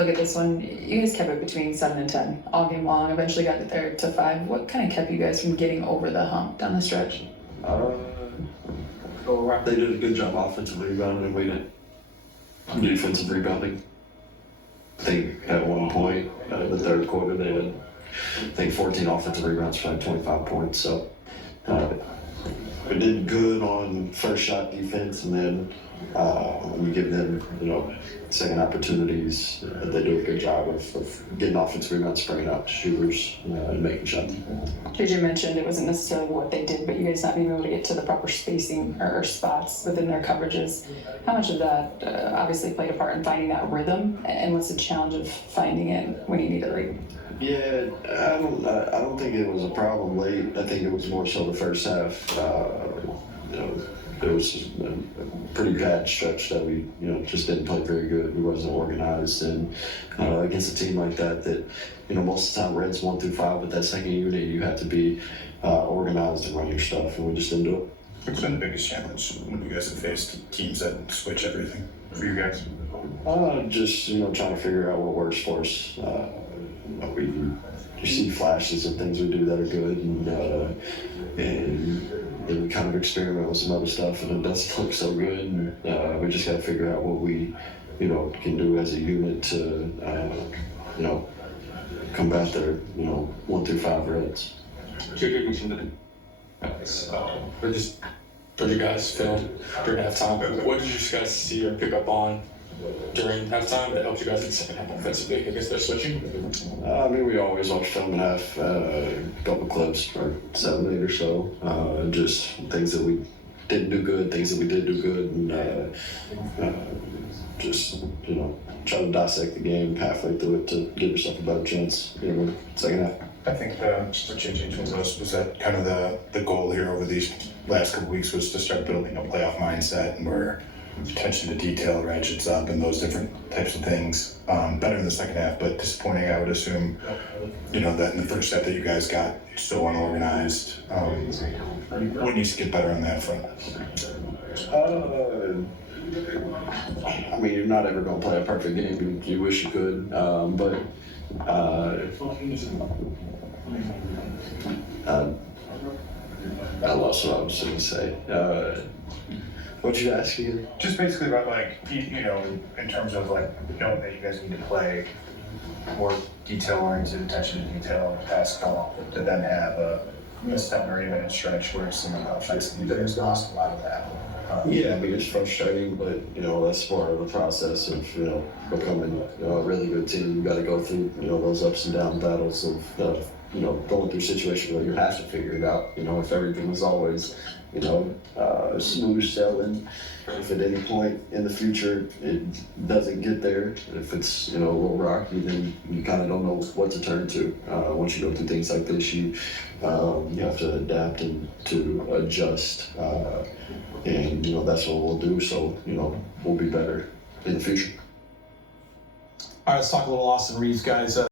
look at this one. You guys kept it between 7 and 10 all game long. Eventually got it there to 5. What kind of kept you guys from getting over the hump down the stretch? They did a good job offensively rebounding, and we did defensive rebounding. I think at one point in the third quarter they had, I think, 14 offensive rebounds for like 25 points. So we did good on first shot defense, and then we give them, second opportunities. They do a good job of getting offensive rebounds, bringing out shooters, and making shots. JJ mentioned it wasn't necessarily what they did, but you guys not being able to get to the proper spacing or spots within their coverages. How much of that obviously played a part in finding that rhythm, and what's the challenge of finding it when you need it late? Yeah, I don't think it was a problem late. I think it was more so the first half. There was a pretty bad stretch that we, just didn't play very good. We wasn't organized, and against a team like that, most of the time Reds 1 through 5, but that second unit you have to be organized and run your stuff, and we just didn't do it. What's been the biggest challenge when you guys have faced teams that switch everything for you guys? Just trying to figure out what works for us. You see flashes of things we do that are good, and we kind of experiment with some other stuff, and it doesn't look so good. And we just got to figure out what we, can do as a unit to, combat their, 1 through 5 Reds. What did you guys film during halftime? What did you guys see or pick up on during halftime that helped you guys in the second half offensively? I guess they're switching. We always watch film and have a couple clips, or 7, 8 or so. Just things that we didn't do good, things that we did do good, and just try to dissect the game halfway through it to give yourself a better chance in the second half. I think what JJ told us was that kind of the goal here over these last couple weeks was to start building a playoff mindset, and where attention to detail ratchets up and those different types of things. Better in the second half, but disappointing, I would assume, that in the first set that you guys got so unorganized. What needs to get better on that front? You're not ever going to play a perfect game. You wish you could, but I lost what I was going to say. What you asking? Just basically about in terms of knowing that you guys need to play more detail-oriented, attention to detail past call, to then have a 7 or 8 minute stretch where it's offensively you guys lost a lot of that. It's frustrating, but that's part of the process of becoming a really good team. You got to go through those ups and down battles of going through situations where you have to figure it out. If everything was always smooth sailing, if at any point in the future it doesn't get there, if it's a little rocky, then you kind of don't know what to turn to. Once you go through things like this, you have to adapt and to adjust, and that's what we'll do. So we'll be better in the future. All right, let's talk a little Austin Reaves, guys.